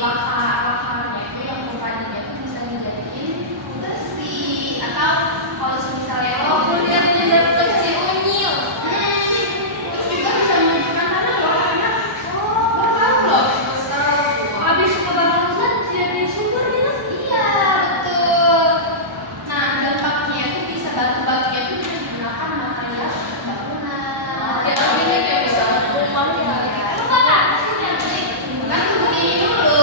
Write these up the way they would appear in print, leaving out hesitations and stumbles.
bakar-bakarnya itu yang padinya itu bisa dijadiin bersih atau kalau misalnya Aku lihatnya dapet si unyil. terus juga bisa menunjukkan tanah loh karena bertahu loh Habis kebakaran jadi sumber gitu. iya betul. Nah dampaknya itu bisa batu-batunya itu bisa digunakan material bangunan. Ya, ini kayak bisa rumah ya. Lu kan ini dulu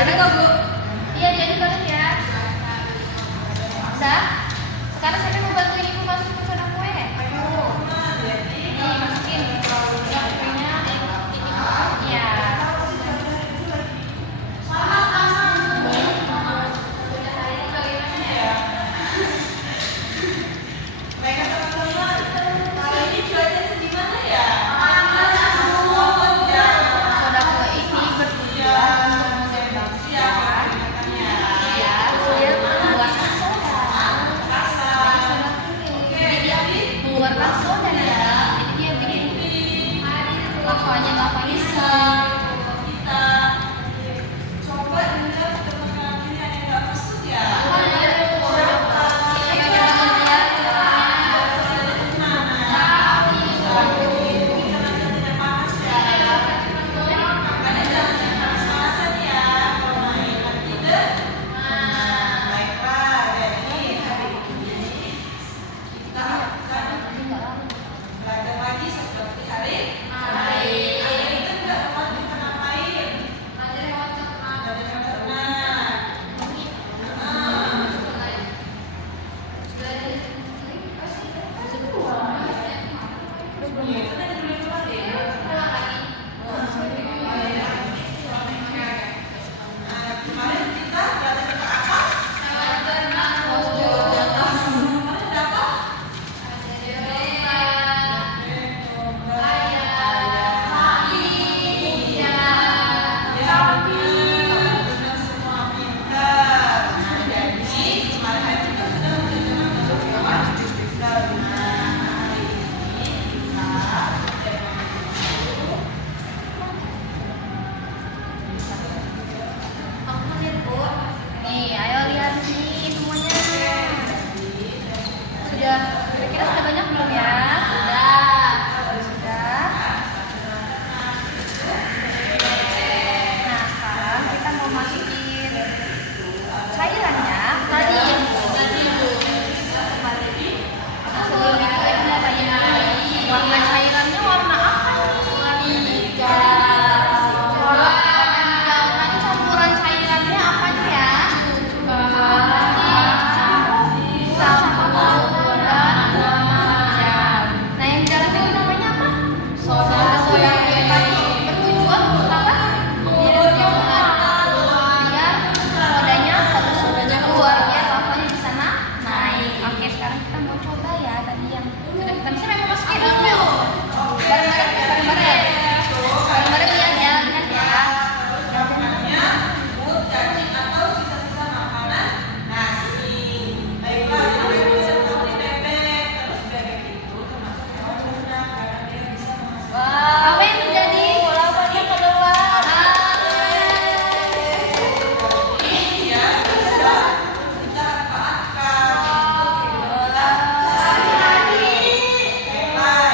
Jadi kok Bu? Iya, jadi banget ya. Udah. Sekarang siapa yang mau bantuin ibu masuk ke soda kue? Ayo. Nih, masukin. Ya, kuenya. Iya. Soda kue ini bertujuan untuk mengembangkan dia mengeluarkan soda. Soda kue. Jadi dia mengeluarkan soda ya. Jadi dia bikin lavanya bisa. Nih, ayo lihat nih semuanya. Kira-kira sudah banyak belum ya? Sudah. Nah, sekarang kita mau masukin cairannya. Tadi Bu. Nah, sebelum itu kita tanya warna cairannya warna apa nih? Warna hijau. Nanti campuran cairannya apa nih ya? Nah, yang di dalam ini namanya apa? Soda yang bertujuan untuk apa? Biar sodanya keluar, biar lavanya di sana naik. Oke, sekarang kita mau coba ya tadi yang sudah kita bisa memang masukin dulu. Bareng-bareng lihat ya, lihat ya. Apa yang terjadi? Lavanya keluar.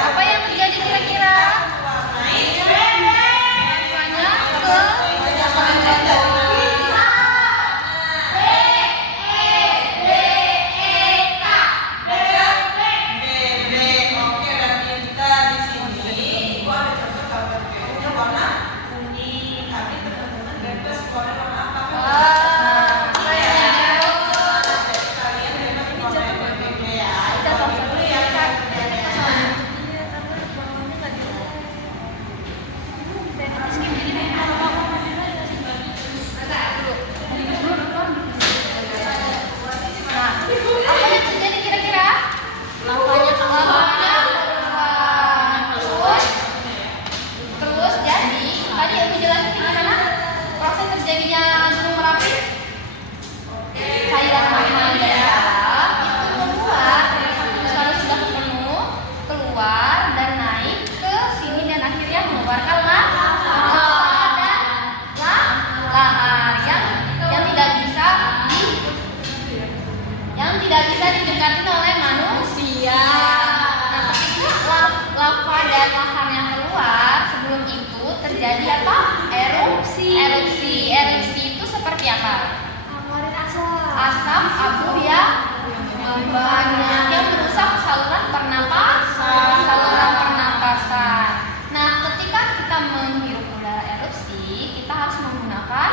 Apa yang terjadi kira-kira? Apa yang terjadi kira-kira? Lavanya keluar. Terus jadi tadi aku jelasin gimana proses terjadinya gunung Merapi. Cairan mahal di dalam itu keluar, kalau sudah penuh keluar dan naik ke sini dan akhirnya mengeluarkan lava dan lahar yang tidak bisa didekati oleh manusia. Nah, ketika lava dan laharnya keluar, sebelum itu terjadi apa? Erupsi itu seperti apa? Asap abu yang banyak yang merusak saluran pernapasan. Nah, ketika kita menghirup udara erupsi, kita harus menggunakan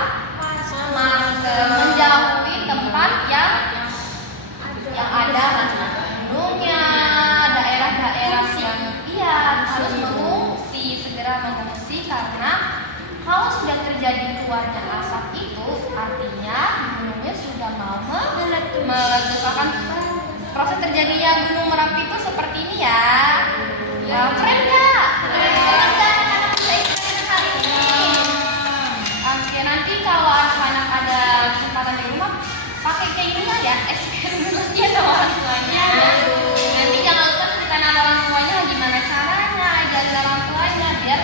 bentuknya Gunung Merapi itu seperti ini ya. Wah, keren nggak? Senang nggak anak-anak bisa eksperimen kali ini? Oke, nanti kalau anak-anak ada kesempatan di rumah, pakai kayak gini lah ya, eksperimen lagi ya sama orang tuanya. Nanti jangan lupa cerita sama orang tuanya gimana caranya, ajarin orang tuanya biar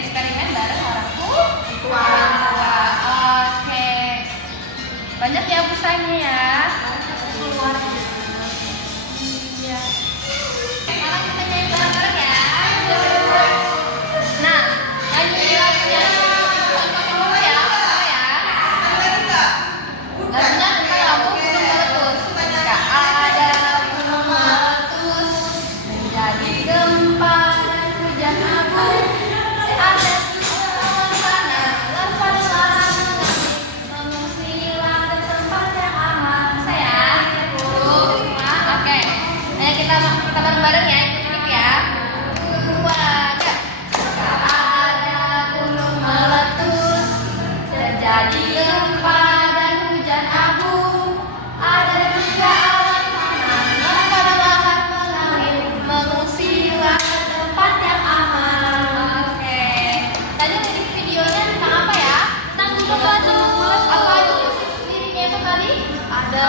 eksperimen bareng orang tua. Oke, banyak ya busanya ya. Iya. Sekarang kita nyanyi bareng-bareng ya. Nah, nyanyi lagunya dulu ya, lagunya tentang lagu gunung meletus. Jika ada gunung meletus menjadi gempa dan hujan abu, ada awan panas, lava mengungsilah ke tempat yang aman. Saya semua, oke. Ayo kita bareng-bareng ya, ikut ya. 2, 3. Jika ada gunung meletus terjadi gempa dan hujan abu, ada juga awan panas, lava dan lahar mengalir, mengungsilah ke tempat yang aman. Oke. Tadi lirik videonya tentang apa ya? Tentang gunung meletus. Apa aja sih liriknya itu tadi? Ada